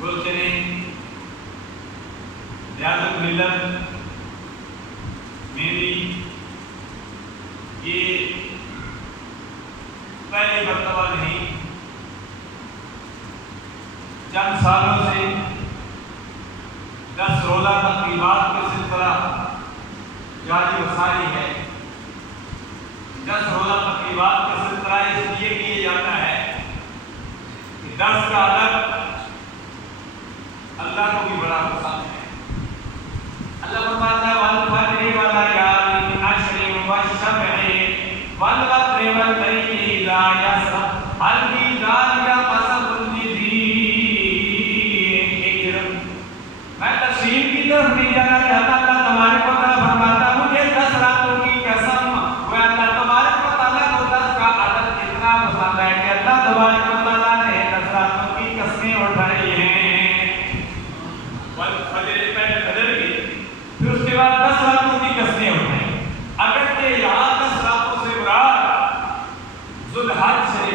گلشن ریاض ملت میں بھی یہ پہلی مرتبہ نہیں، چند سالوں سے 10 روزہ تقریبات کا سلسلہ جاری و ساری ہے۔ 10 روزہ تقریبات کا سلسلہ اس لیے کیا جاتا ہے کہ 10 کا عدد